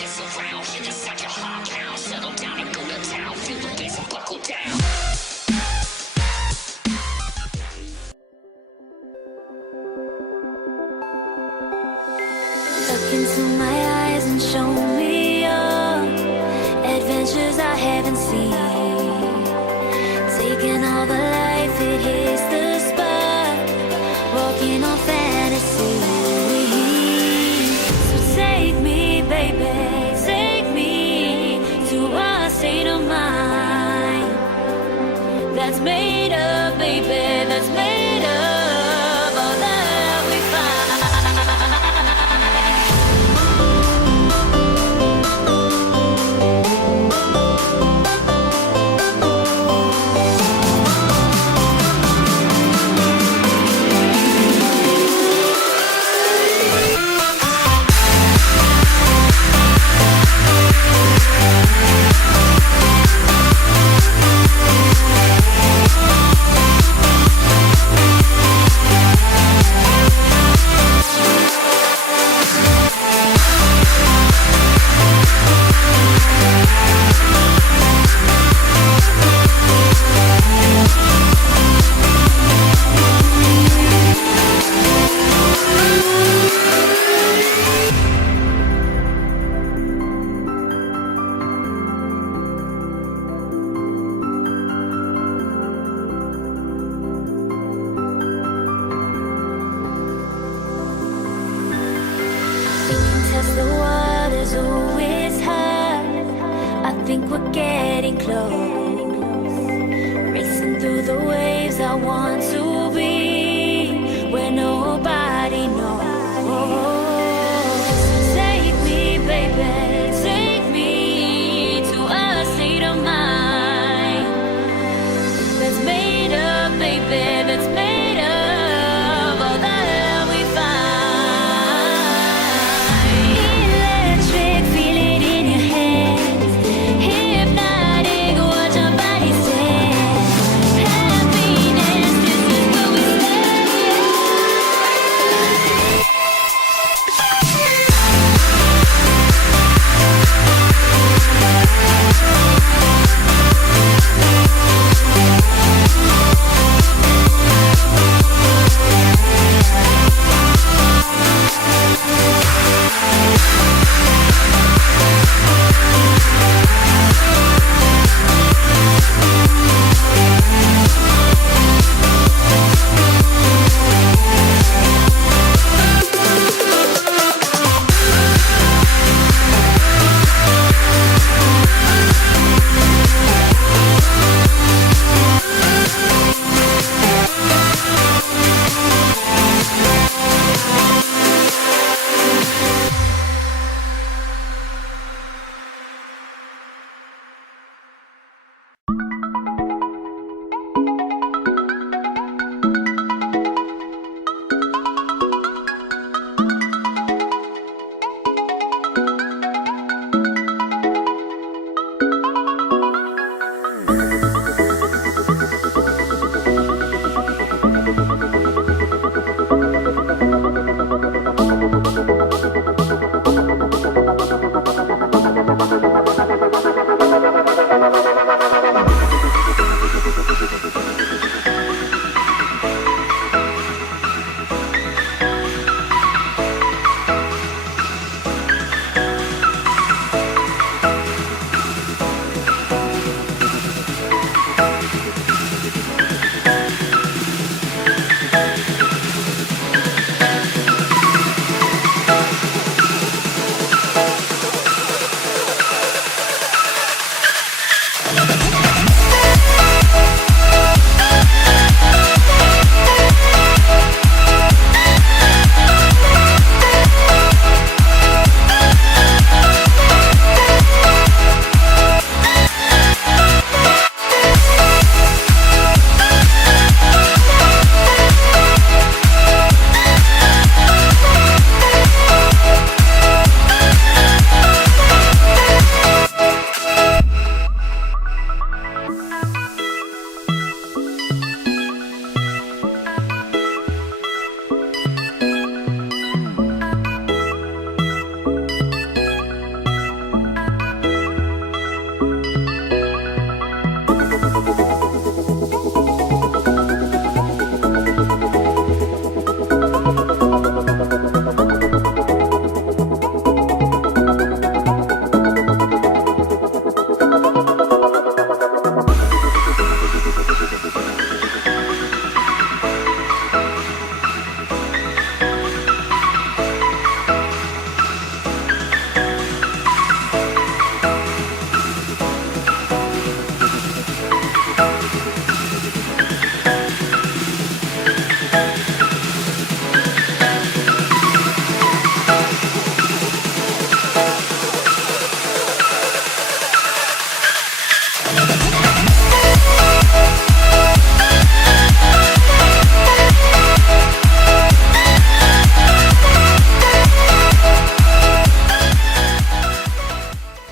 Look into my eyes and show me your adventures I haven't seen. Taking all the life, it hits the spot. Walking on fantasy. So take me, baby, take me to a state of mind that's made of, baby, that's made of all that we find. Test the waters, oh, it's hot. I think we're getting close. Racing through the waves, I want to be where nobody